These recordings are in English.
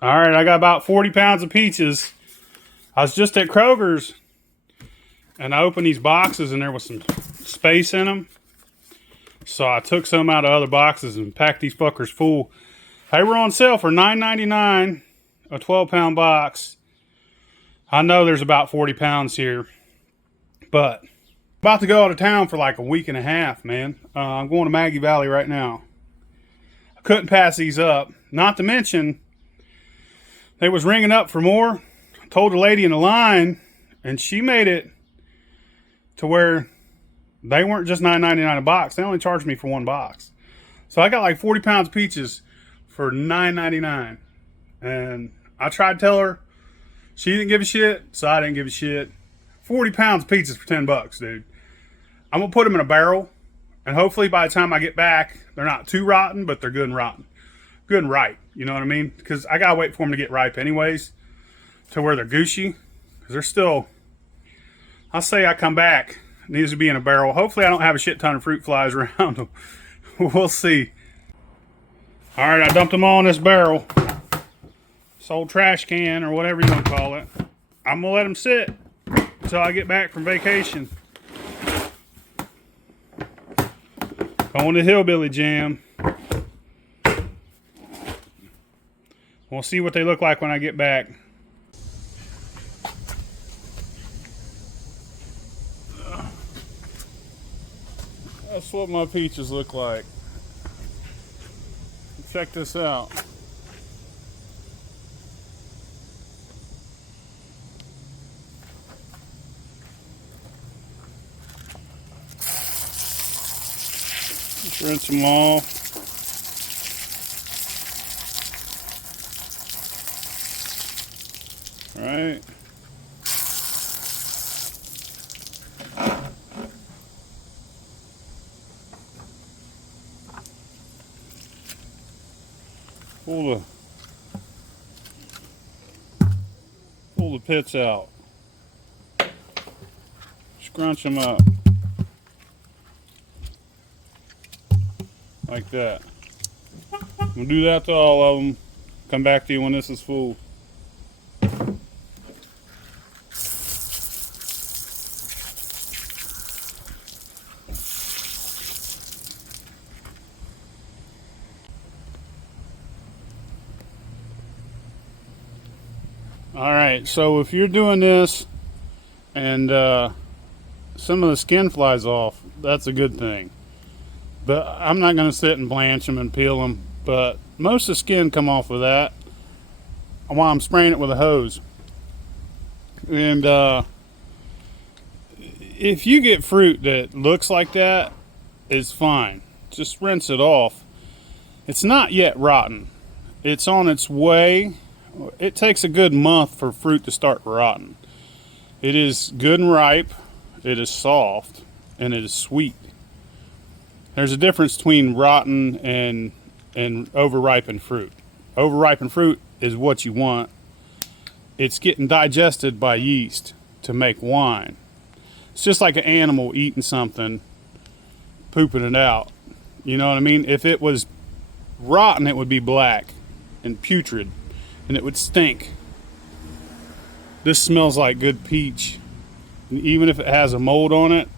All right, I got about 40 pounds of peaches. I was just at Kroger's and I opened these boxes and there was some space in them. So I took some out of other boxes and packed these fuckers full. They were on sale for $9.99, a 12-pound box. I know there's about 40 pounds here, but I'm about to go out of town for like a week and a half, man. I'm going to Maggie Valley right now. I couldn't pass these up. Not to mention, they was ringing up for more. I told the lady in the line, and she made it to where they weren't just $9.99 a box. They only charged me for one box. So I got like 40 pounds of peaches for $9.99. And I tried to tell her. She didn't give a shit, so I didn't give a shit. 40 pounds of pizzas for $10, dude. I'm going to put them in a barrel, and hopefully by the time I get back, they're not too rotten, but they're good and rotten. Good and ripe, you know what I mean? Because I got to wait for them to get ripe anyways, to where they're gushy. Because they're still, I'll say I come back, it needs to be in a barrel. Hopefully I don't have a shit ton of fruit flies around them. We'll see. All right, I dumped them all in this barrel. Old trash can or whatever you want to call it. I'm gonna let them sit until I get back from vacation. Going to Hillbilly Jam. We'll see what they look like when I get back. That's what my peaches look like. Check this out. Rinse them all. All right. Pull the pits out. Scrunch them up. Like that. We'll do that to all of them. Come back to you when this is full. Alright, so if you're doing this and some of the skin flies off, that's a good thing. But I'm not going to sit and blanch them and peel them. But most of the skin come off with that while I'm spraying it with a hose. And if you get fruit that looks like that, it's fine. Just rinse it off. It's not yet rotten. It's on its way. It takes a good month for fruit to start rotting. It is good and ripe. It is soft. And it is sweet. There's a difference between rotten and overripened fruit. Overripened fruit is what you want. It's getting digested by yeast to make wine. It's just like an animal eating something, pooping it out. You know what I mean? If it was rotten, it would be black and putrid, and it would stink. This smells like good peach. And even if it has a mold on it,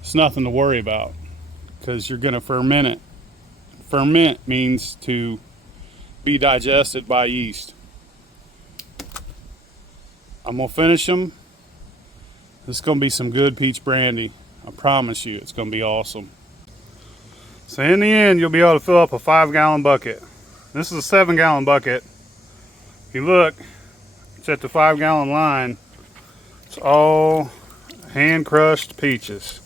it's nothing to worry about, because you're going to ferment it. Ferment means to be digested by yeast. I'm going to finish them. This is going to be some good peach brandy. I promise you, it's going to be awesome. So in the end, you'll be able to fill up a 5-gallon bucket. This is a 7-gallon bucket. If you look, it's at the 5-gallon line. It's all hand-crushed peaches.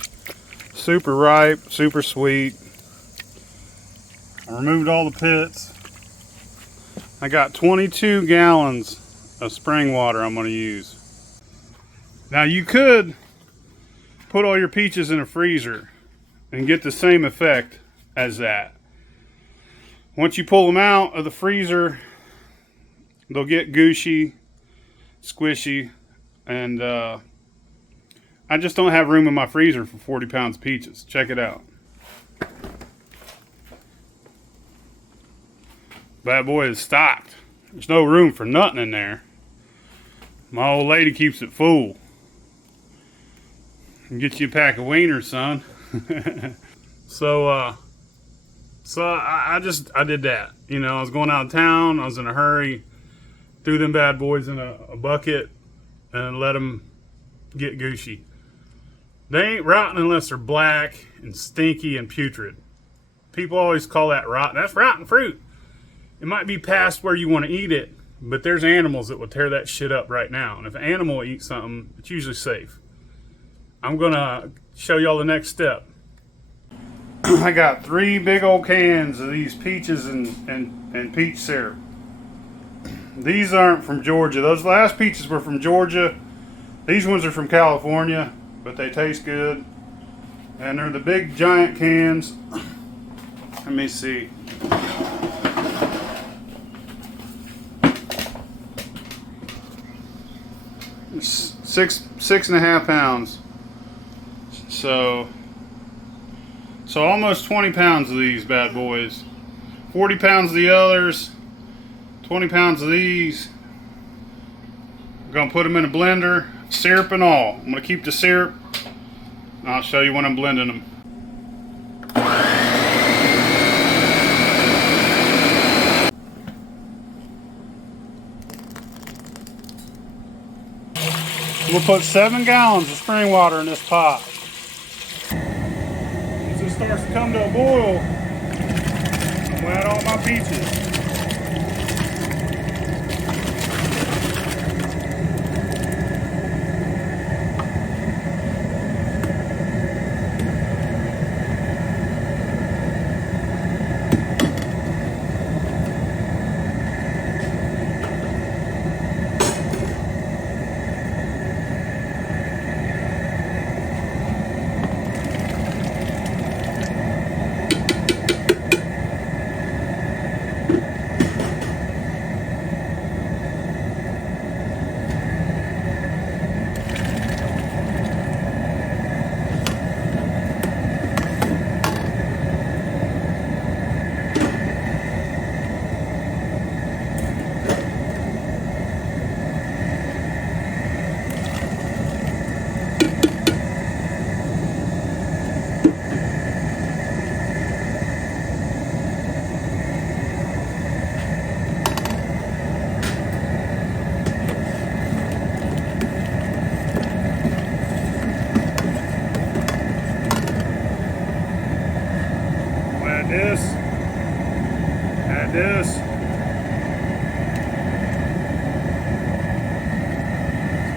Super ripe, super sweet. I removed all the pits. I got 22 gallons of spring water I'm going to use. Now you could put all your peaches in a freezer and get the same effect as that. Once you pull them out of the freezer, they'll get gushy, squishy, and I just don't have room in my freezer for 40 pounds of peaches. Check it out. Bad boy is stocked. There's no room for nothing in there. My old lady keeps it full. Get you a pack of wieners, son. So I did that. You know, I was going out of town. I was in a hurry. Threw them bad boys in a bucket and let them get gushy. They ain't rotten unless they're black and stinky and putrid. People always call that rotten. That's rotten fruit. It might be past where you want to eat it, but there's animals that will tear that shit up right now. And if an animal eats something, it's usually safe. I'm gonna show y'all the next step. I got 3 big old cans of these peaches and peach syrup. These aren't from Georgia. Those last peaches were from Georgia. These ones are from California, but they taste good. And they're the big giant cans. Let me see. Six and a half pounds. So almost 20 pounds of these bad boys. 40 pounds of the others. 20 pounds of these. I'm gonna put them in a blender, syrup and all. I'm gonna keep the syrup. And I'll show you when I'm blending them. We'll put 7 gallons of spring water in this pot. Once it starts to come to a boil, I'm gonna add all my peaches. Add this.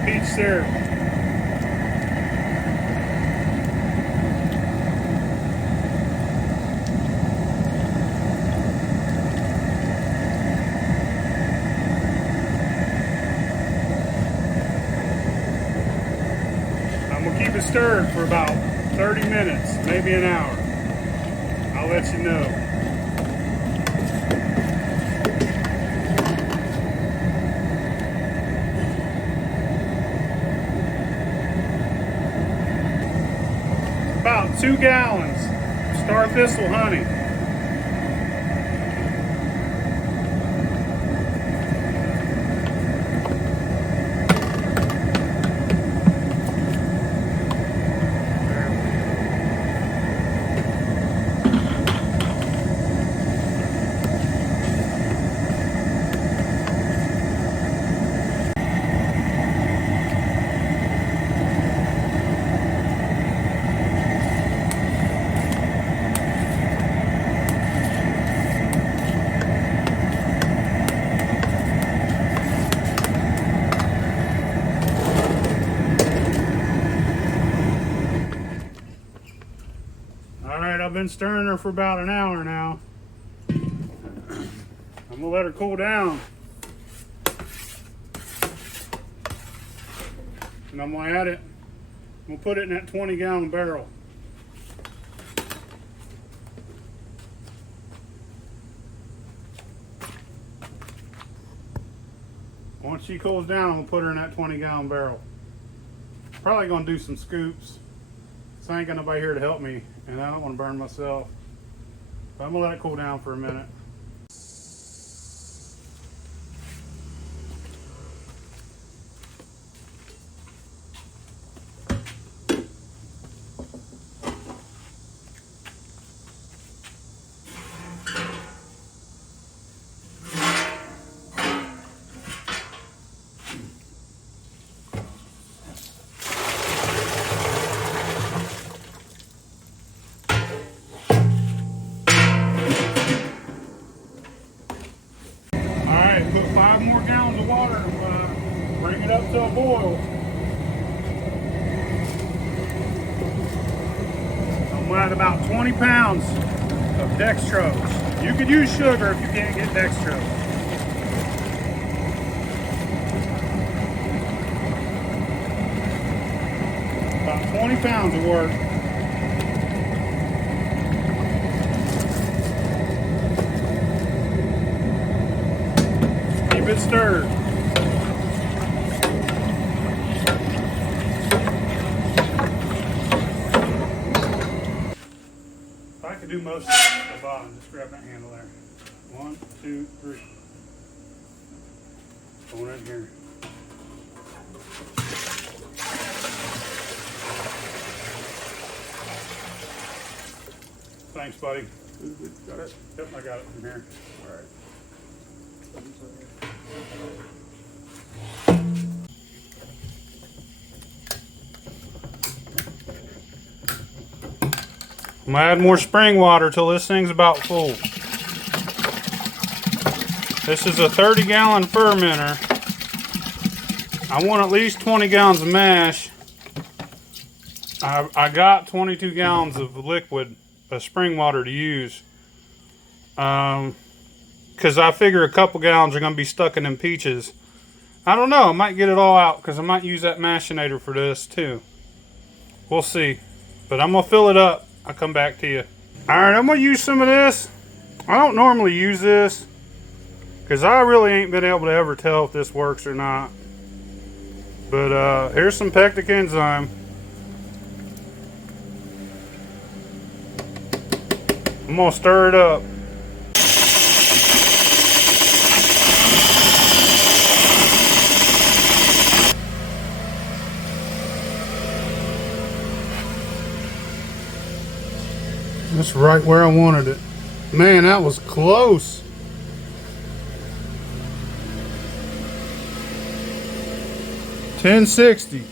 Peach syrup. I'm gonna keep it stirred for about 30 minutes, maybe an hour. I'll let you know. About 2 gallons star thistle honey. I've been stirring her for about an hour now. I'm gonna let her cool down. And I'm gonna add it. I'm gonna put it in that 20-gallon barrel. Once she cools down, I'm gonna put her in that 20-gallon barrel. Probably gonna do some scoops. So I ain't got nobody here to help me, and I don't want to burn myself. But I'm gonna let it cool down for a minute. Alright, put 5 more gallons of water and bring it up to a boil. I'm at about 20 pounds of dextrose. You could use sugar if you can't get dextrose. About 20 pounds of work. Keep it stirred. If I could do most of the bottom, just grab that handle there. 1, 2, 3. Going in here. Thanks, buddy. Got it? Yep, I got it from here. All right. I'm gonna add more spring water till this thing's about full. This is a 30-gallon fermenter. I want at least 20 gallons of mash. I got 22 gallons of liquid spring water to use, because I figure a couple gallons are going to be stuck in them peaches. I don't know, I might get it all out because I might use that mashinator for this too. We'll see, but I'm going to fill it up. I'll come back to you. Alright, I'm going to use some of this. I don't normally use this because I really ain't been able to ever tell if this works or not, but here's some pectic enzyme. I'm gonna stir it up. That's right where I wanted it. Man, that was close. $10.60.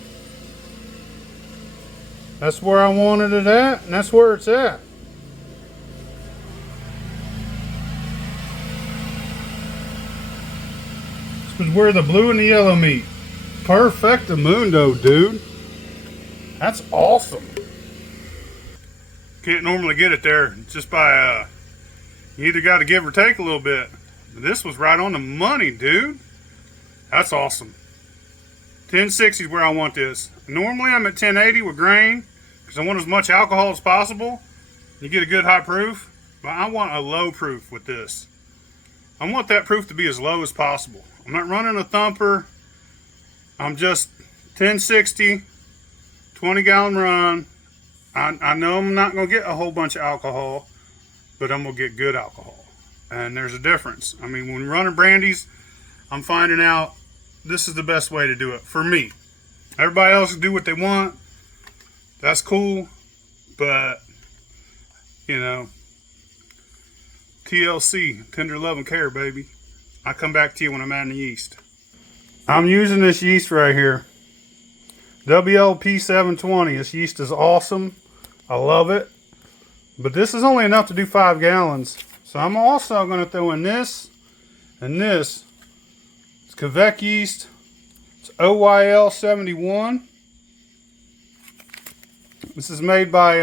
That's where I wanted it at, and that's where it's at. This is where the blue and the yellow meet. Perfectamundo, dude. That's awesome. Can't normally get it there just by, you either got to give or take a little bit. This was right on the money, dude. That's awesome. 1060 is where I want this. Normally I'm at 1080 with grain because I want as much alcohol as possible. You get a good high proof, but I want a low proof with this. I want that proof to be as low as possible. I'm not running a thumper. I'm just 1060, 20 gallon run. I know I'm not going to get a whole bunch of alcohol, but I'm going to get good alcohol. And there's a difference. I mean, when running brandies, I'm finding out this is the best way to do it for me. Everybody else can do what they want. That's cool. But, you know, TLC, tender love and care, baby. I'll come back to you when I'm adding the yeast. I'm using this yeast right here. WLP 720. This yeast is awesome. I love it. But this is only enough to do 5 gallons. So I'm also going to throw in this and this. It's Quebec yeast. It's OYL 71. This is made by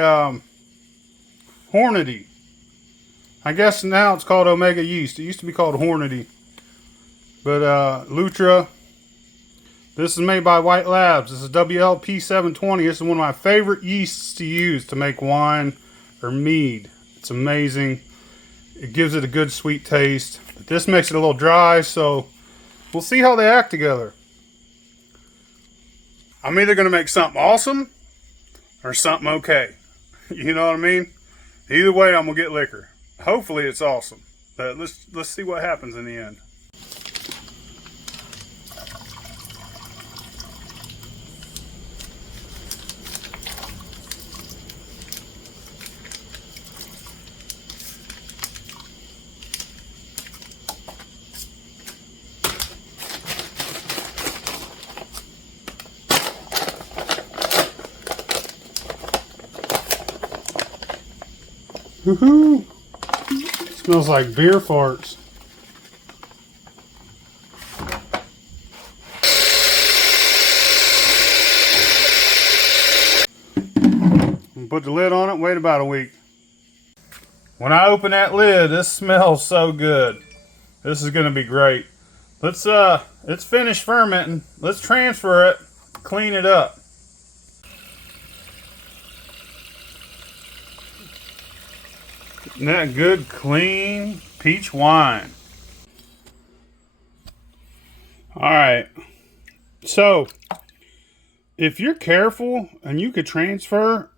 Hornady. I guess now it's called Omega yeast. It used to be called Hornady. But Lutra. This is made by White Labs. This is WLP 720. This is one of my favorite yeasts to use to make wine or mead. It's amazing. It gives it a good sweet taste. But this makes it a little dry, so we'll see how they act together. I'm either going to make something awesome or something okay. You know what I mean? Either way, I'm going to get liquor. Hopefully it's awesome. But let's see what happens in the end. Woohoo! Smells like beer farts. Put the lid on it, wait about a week. When I open that lid, this smells so good. This is gonna be great. It's finished fermenting. Let's transfer it, clean it up. Isn't that good, clean peach wine? All right. So, if you're careful and you could transfer,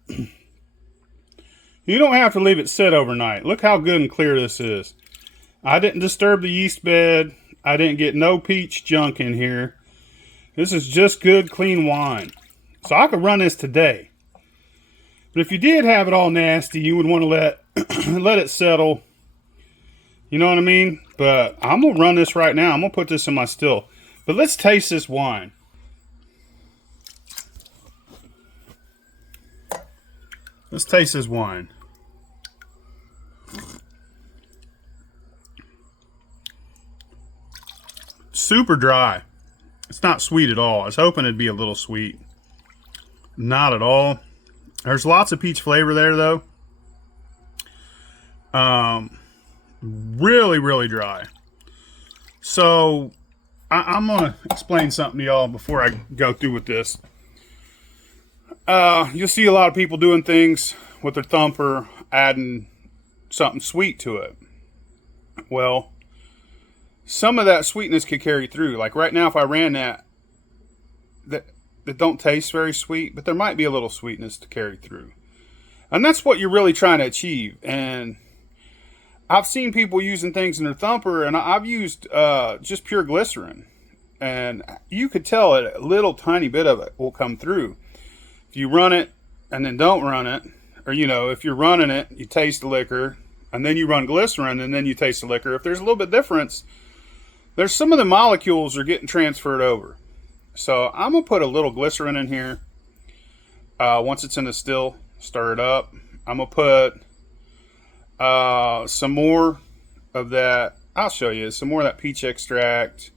you don't have to leave it sit overnight. Look how good and clear this is. I didn't disturb the yeast bed. I didn't get no peach junk in here. This is just good, clean wine. So I could run this today. But if you did have it all nasty, you would want to let it settle. You know what I mean? But I'm going to run this right now. I'm going to put this in my still. But let's taste this wine. Let's taste this wine. Super dry. It's not sweet at all. I was hoping it'd be a little sweet. Not at all. There's lots of peach flavor there, though. Really, really dry. So, I'm going to explain something to y'all before I go through with this. You'll see a lot of people doing things with their thumper, adding something sweet to it. Well, some of that sweetness could carry through. Like right now, if I ran that don't taste very sweet, but there might be a little sweetness to carry through. And that's what you're really trying to achieve. And I've seen people using things in their thumper, and I've used just pure glycerin. And you could tell a little tiny bit of it will come through. If you run it and then don't run it, or, you know, if you're running it, you taste the liquor, and then you run glycerin, and then you taste the liquor. If there's a little bit difference, there's some of the molecules are getting transferred over. So I'm going to put a little glycerin in here. Once it's in the still, stir it up. I'm going to put some more of that. I'll show you some more of that peach extract.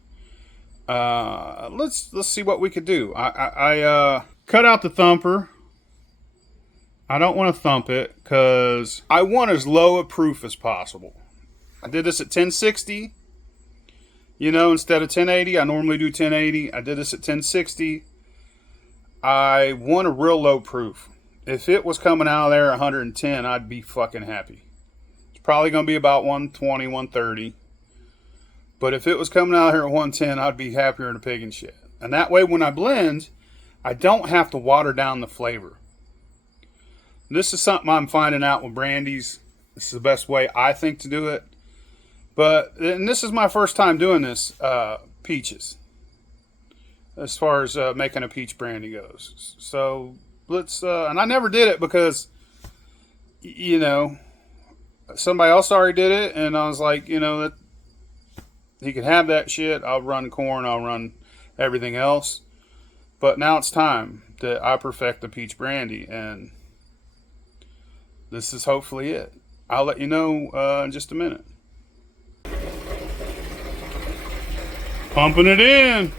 Let's see what we could do. I cut out the thumper. I don't want to thump it because I want as low a proof as possible. I did this at 1060. You know, instead of 1080, I normally do 1080. I did this at 1060. I want a real low proof. If it was coming out of there 110, I'd be fucking happy. It's probably going to be about 120, 130. But if it was coming out of here at 110, I'd be happier than a pig in shit. And that way, when I blend, I don't have to water down the flavor. This is something I'm finding out with brandies. This is the best way I think to do it. And this is my first time doing this, peaches, as far as making a peach brandy goes. So let's, and I never did it because, you know, somebody else already did it, and I was like, you know, that he can have that shit. I'll run corn, I'll run everything else. But now it's time that I perfect the peach brandy, and this is hopefully it. I'll let you know in just a minute. Pumping it in.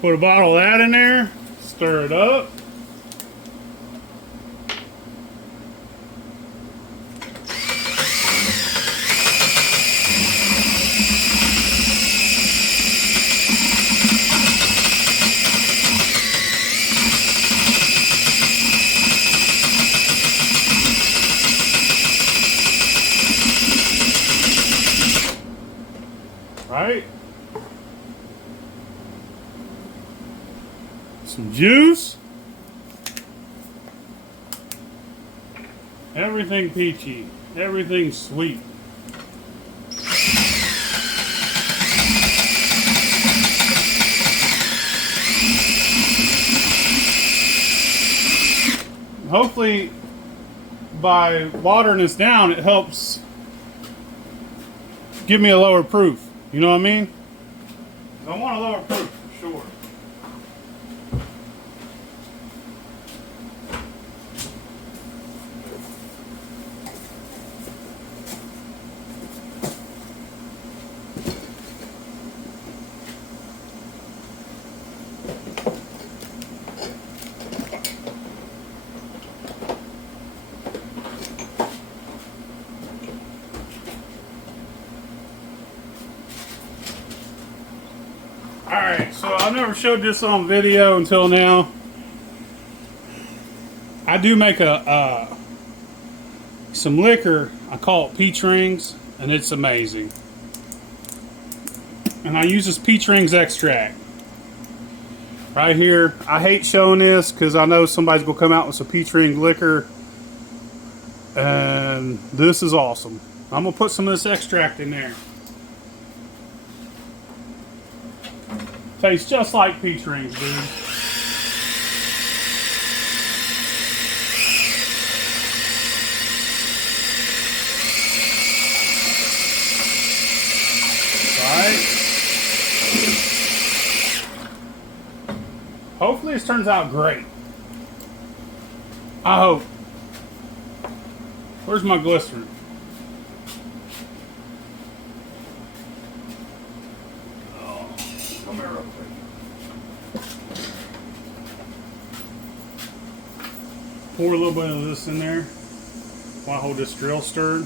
Put a bottle of that in there, stir it up. Right? Some juice. Everything peachy. Everything sweet. Hopefully, by watering this down, it helps give me a lower proof. You know what I mean? I want a lower proof for sure. Alright, so I've never showed this on video until now. I do make some liquor. I call it peach rings, and it's amazing. And I use this peach rings extract right here. I hate showing this because I know somebody's gonna come out with some peach ring liquor, and this is awesome. I'm gonna put some of this extract in there. Tastes just like peach rings, dude. Alright. Hopefully this turns out great. I hope. Where's my glycerin? Oh, come here real quick. Pour a little bit of this in there while I hold this drill stirred.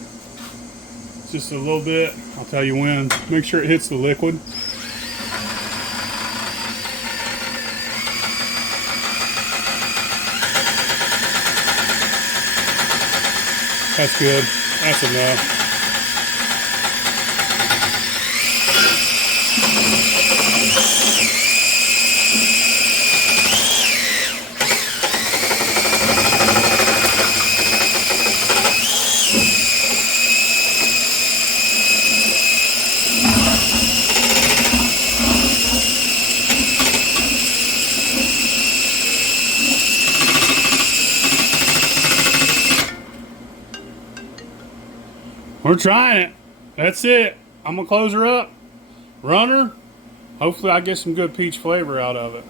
Just a little bit. I'll tell you when. Make sure it hits the liquid. That's good. That's enough. We're trying it. That's it. I'm gonna close her up. Run her. Hopefully I get some good peach flavor out of it.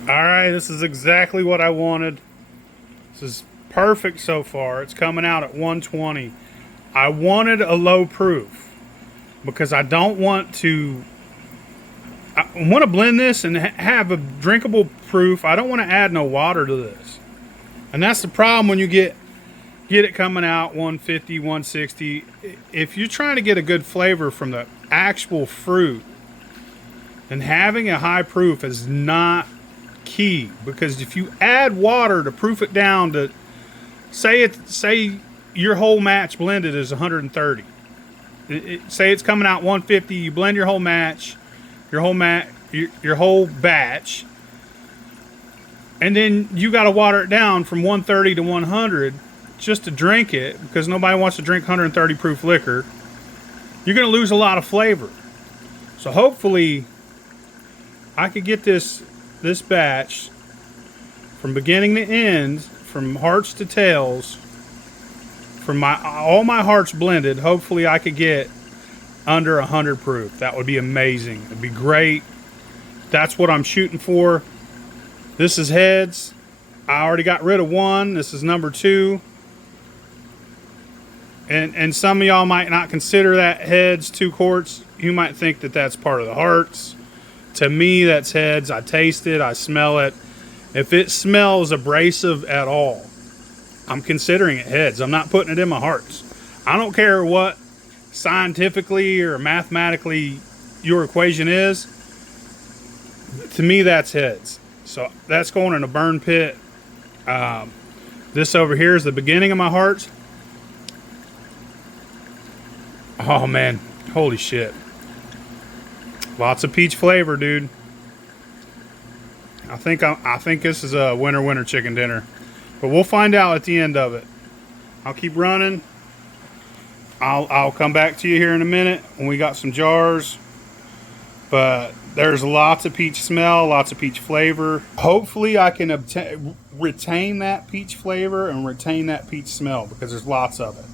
Alright, this is exactly what I wanted. This is perfect so far. It's coming out at 120. I wanted a low proof because I don't want to... I want to blend this and have a drinkable proof. I don't want to add no water to this. And that's the problem when you get it coming out 150, 160. If you're trying to get a good flavor from the actual fruit, then having a high proof is not key, because if you add water to proof it down to say your whole match blended is 130. Say it's coming out 150, you blend your whole match, your whole batch, and then you got to water it down from 130 to 100 just to drink it, because nobody wants to drink 130 proof liquor. You're going to lose a lot of flavor. So hopefully I could get this batch from beginning to end, from hearts to tails, from all my hearts blended. Hopefully I could get under 100 proof. That would be amazing. It'd be great. That's what I'm shooting for. This is heads. I already got rid of one. This is number 2. And some of y'all might not consider that heads 2 quarts. You might think that that's part of the hearts. To me, that's heads. I taste it. I smell it. If it smells abrasive at all, I'm considering it heads. I'm not putting it in my hearts. I don't care what scientifically or mathematically your equation is. To me, that's heads. So that's going in a burn pit. This over here is the beginning of my hearts. Oh man, holy shit. Lots of peach flavor, dude. I think this is a winner chicken dinner. But we'll find out at the end of it. I'll keep running. I'll come back to you here in a minute when we got some jars. But there's lots of peach smell, lots of peach flavor. Hopefully I can retain that peach flavor and retain that peach smell, because there's lots of it.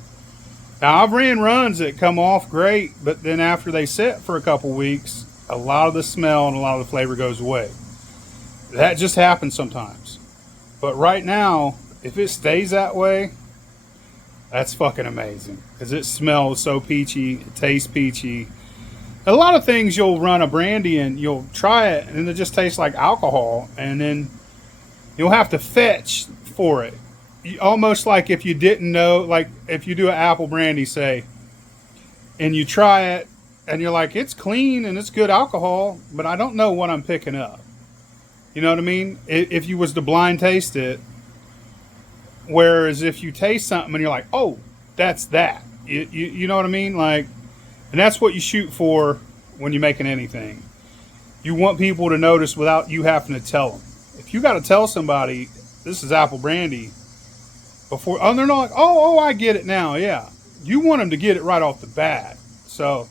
Now, I've ran runs that come off great, but then after they sit for a couple weeks, a lot of the smell and a lot of the flavor goes away. That just happens sometimes. But right now, if it stays that way, that's fucking amazing. Because it smells so peachy, it tastes peachy. A lot of things you'll run a brandy and you'll try it and it just tastes like alcohol, and then you'll have to fetch for it. Almost like if you didn't know, like if you do an apple brandy, say, and you try it and you're like, it's clean and it's good alcohol, but I don't know what I'm picking up. You know what I mean? If you was to blind taste it, whereas if you taste something and you're like, oh, that's that. You know what I mean? Like, and that's what you shoot for when you're making anything. You want people to notice without you having to tell them. If you got to tell somebody this is apple brandy before, oh, they're not like, oh, I get it now. Yeah, you want them to get it right off the bat. So,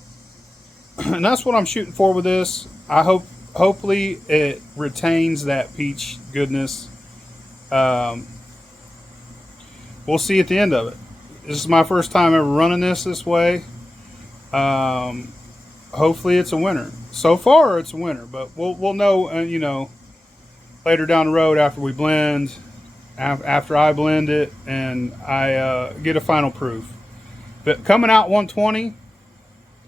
and that's what I'm shooting for with this. Hopefully it retains that peach goodness. We'll see at the end of it. This is my first time ever running this way. Hopefully it's a winner. So far it's a winner, but we'll know, you know, later down the road after we blend, after I blend it and I get a final proof. But coming out 120,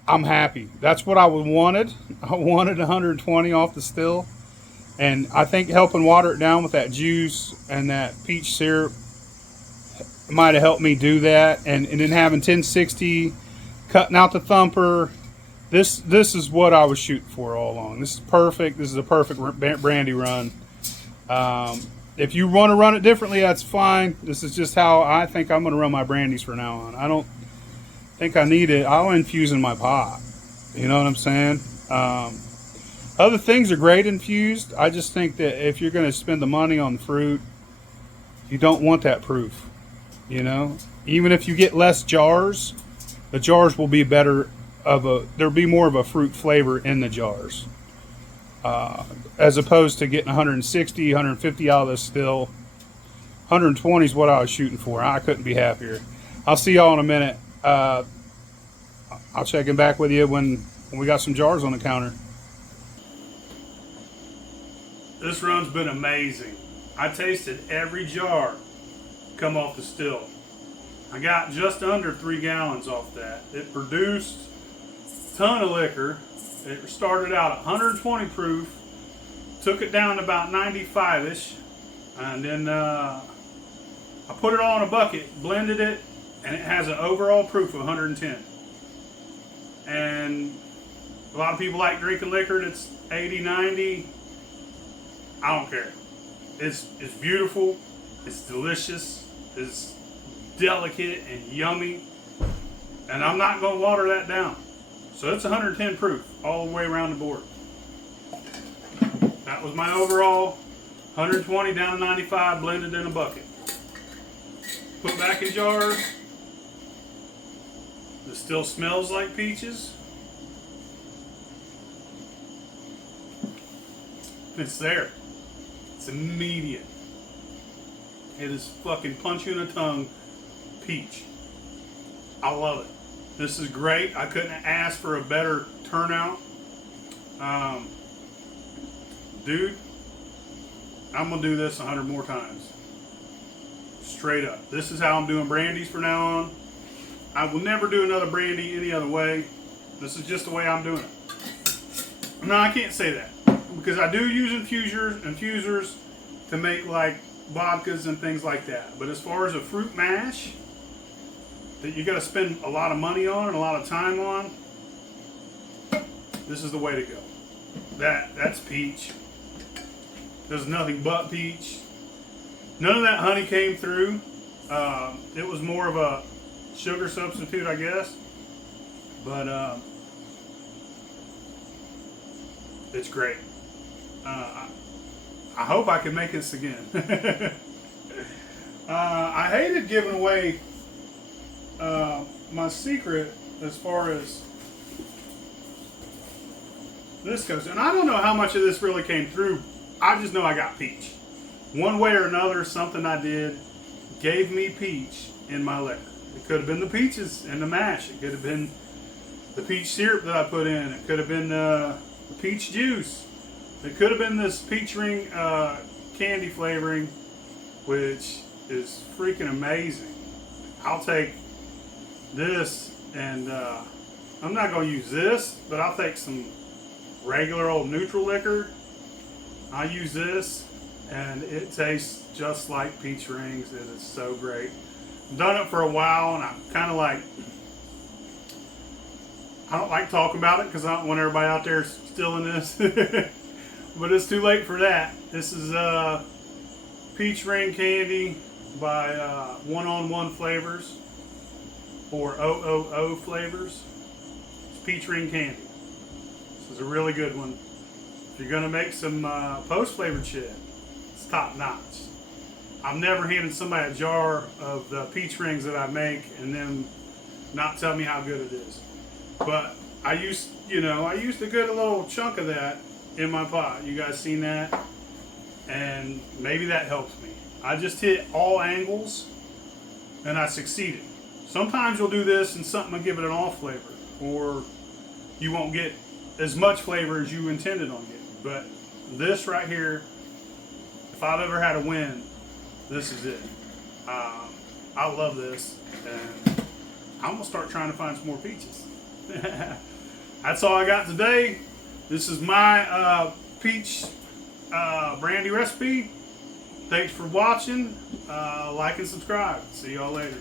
I'm happy. That's what I wanted. I wanted 120 off the still. And I think helping water it down with that juice and that peach syrup might have helped me do that. And then having 1060, cutting out the thumper. This is what I was shooting for all along. This is perfect. This is a perfect brandy run. If you want to run it differently, that's fine. This is just how I think I'm going to run my brandies from now on. I don't think I need it. I'll infuse in my pot. You know what I'm saying? Other things are great infused. I just think that if you're going to spend the money on the fruit, you don't want that proof. You know, even if you get less jars, the jars will be better there'll be more of a fruit flavor in the jars. As opposed to getting 160, 150 out of this still. 120 is what I was shooting for. I couldn't be happier. I'll see y'all in a minute. I'll check in back with you when we got some jars on the counter. This run's been amazing. I tasted every jar come off the still. I got just under 3 gallons off that. It produced a ton of liquor. It started out at 120 proof, took it down to about 95-ish, and then I put it all in a bucket, blended it, and it has an overall proof of 110. And a lot of people like drinking liquor that's 80, 90. I don't care. It's beautiful, it's delicious, it's delicate and yummy, and I'm not going to water that down. So it's 110 proof all the way around the board. That was my overall 120 down to 95 blended in a bucket. Put back in jars. This still smells like peaches. It's there. It's immediate. It is fucking punch you in the tongue peach. I love it. This is great. I couldn't ask for a better turnout. Dude, I'm going to do this 100 more times. Straight up. This is how I'm doing brandies from now on. I will never do another brandy any other way. This is just the way I'm doing it. No, I can't say that. Because I do use infusers to make like vodkas and things like that. But as far as a fruit mash that you got to spend a lot of money on and a lot of time on, this is the way to go. That's peach. There's nothing but peach. None of that honey came through. It was more of a sugar substitute, I guess. But it's great. I hope I can make this again. I hated giving away my secret as far as this goes. And I don't know how much of this really came through. I just know I got peach. One way or another, something I did gave me peach in my liquor. It could have been the peaches in the mash. It could have been the peach syrup that I put in. It could have been the peach juice. It could have been this peach ring candy flavoring, which is freaking amazing. I'll take this and I'm not going to use this, but I'll take some regular old neutral liquor. I use this and it tastes just like peach rings. It is so great. I've done it for a while and I'm kind of like I don't like talking about it because I don't want everybody out there stealing this. But it's too late for that. This is peach ring candy by one-on-one flavors, or OOO flavors. It's peach ring candy. This is a really good one. If you're gonna make some post-flavored shit, it's top notch. I've never handed somebody a jar of the peach rings that I make and then not tell me how good it is. But I used to get a little chunk of that in my pot. You guys seen that? And maybe that helps me. I just hit all angles and I succeeded. Sometimes you'll do this and something will give it an off flavor, or you won't get as much flavor as you intended on getting. But this right here, if I've ever had a win, this is it. I love this, and I'm gonna start trying to find some more peaches. That's all I got today. This is my peach brandy recipe. Thanks for watching. Like and subscribe. See y'all later.